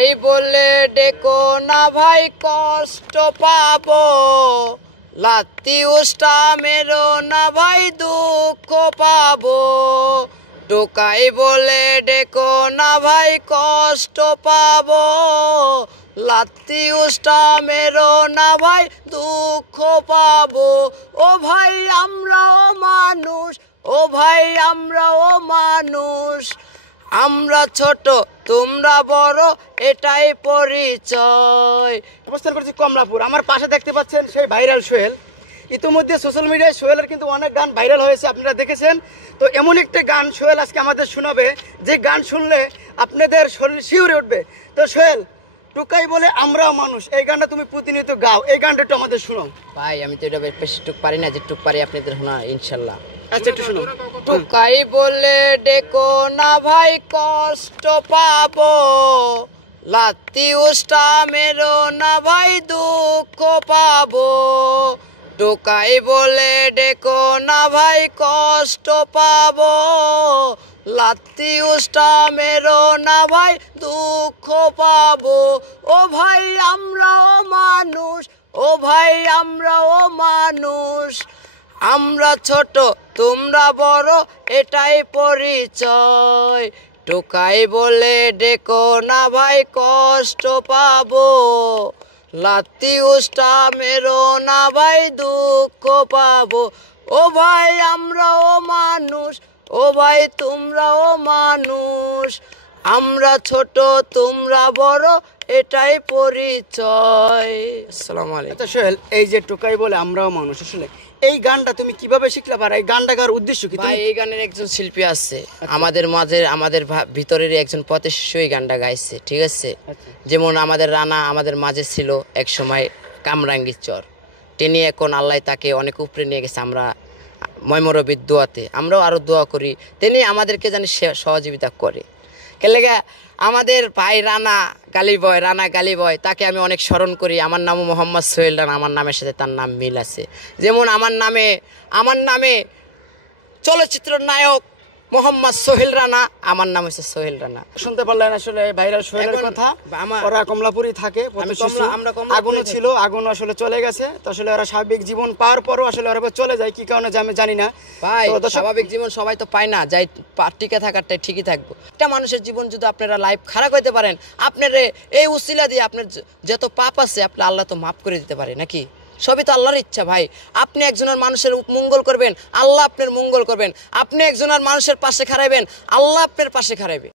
টোকাই বলে ডেকো না ভাই কষ্ট পাবো, লাত্তি উষ্টা মেরো না ভাই দুঃখ পাবো। টোকাই বলে ডেকো না ভাই কষ্ট পাবো, লাত্তি উষ্টা মেরো না ভাই দুঃখ পাবো। ও ভাই আমরাও মানুষ, ও ভাই আমরাও মানুষ, আমরা ছোট তোমরা বড় এটাই পরিচয়। অবস্থান করছি কমলাপুর। আমার পাশে দেখতে পাচ্ছেন সেই ভাইরাল সোহেল। ইতিমধ্যে সোশ্যাল মিডিয়ায় সোহেলের কিন্তু অনেক গান ভাইরাল হয়েছে, আপনারা দেখেছেন। তো এমন একটা গান সোহেল আজকে আমাদের শোনাবে, যে গান শুনলে আপনাদের শরীর শিউরে উঠবে। তো সোহেল, টোকাই বলে আমরাও মানুষ, এই গানটা তুমি প্রতিনিয়ত গাও, এই গানটা একটু আমাদের শোনাও। ভাই আমি তো এটা বেশি টুক পারি না, যে টুক পারি আপনাদের শোনা ইনশাল্লাহ। আচ্ছা একটু শোনো। টোকাই বলে ডেকো না ভাই কষ্ট পাবো, লাত্তি উষ্টা মেরো না ভাই দুঃখ পাবো। টোকাই বলে ডেকো না ভাই কষ্ট পাবো, লাত্তি উষ্টা মেরো না ভাই দুঃখ পাবো। ও ভাই আমরাও মানুষ, ও ভাই আমরাও মানুষ, আমরা ছোট তোমরা বড় এটাই পরিচয়। টোকাই বলে ডেকো না ভাই কষ্ট পাবো, লাত্তি উষ্টা মেরো না ভাই দুঃখ পাবো। ও ভাই আমরাও মানুষ, ও ভাই তোমরাও মানুষ, আমরা ছোট তোমরা বড় এটাই পরিচয়। আসসালামু আলাইকুম। আচ্ছা সোহেল, এই যে টোকাই বলে আমরাও মানুষ, আসলে এই গানটা তুমি কিভাবে শিখলে, আর এই গানটা গাওয়ার উদ্দেশ্য কি? ভাই এই গানের একজন শিল্পী আছে আমাদের মাঝে, আমাদের ভিতরের একজন পথের শিশু এই গানটা গাইছে, ঠিক আছে। যেমন আমাদের রানা আমাদের মাঝে ছিল এক সময় কামরাঙ্গীর চর, তিনি এখন আল্লাহ তাকে অনেক উপরে নিয়ে গেছে। আমরা ময়মরবির দোয়াতে আমরাও আরো দোয়া করি, তিনি আমাদেরকে জানি সহযোগিতা করে। কেলেগা আমাদের ভাই রানা গালি বয়, তাকে আমি অনেক স্মরণ করি। আমার নামও মোহাম্মদ সোহেল রানা, আমার নামের সাথে তার নাম মিল আছে। যেমন আমার নামে চলচ্চিত্র নায়ক মোহাম্মদ সোহেল রানা, আমার নাম হচ্ছে সোহেল রানা। শুনতে পারলেন আসলে ভাইরাল সোহেলের কথা। ওরা কমলাপুরই থাকে, আগুনও ছিল, আগুন আসলে চলে গেছে। তো আসলে ওরা স্বাভাবিক জীবন পাওয়ার পরও আসলে ওরা চলে যায়, কি কারণে আমি জানি না। ভাই স্বাভাবিক জীবন সবাই তো পায় না, যাই টিকে থাকারটাই ঠিকই থাকবো। একটা মানুষের জীবন যদি আপনারা লাইফ খারাপ হইতে পারেন, আপনার এই উসিলা দিয়ে আপনার যত পাপ আছে আপনি আল্লাহ তো মাফ করে দিতে পারে নাকি? সবই তো আল্লাহর ইচ্ছা ভাই। আপনি একজনের মানুষের মঙ্গল করবেন, আল্লাহ আপনার মঙ্গল করবেন। আপনি একজনের মানুষের পাশে খারাইবেন, আল্লাহ আপনার পাশে খারাইবে।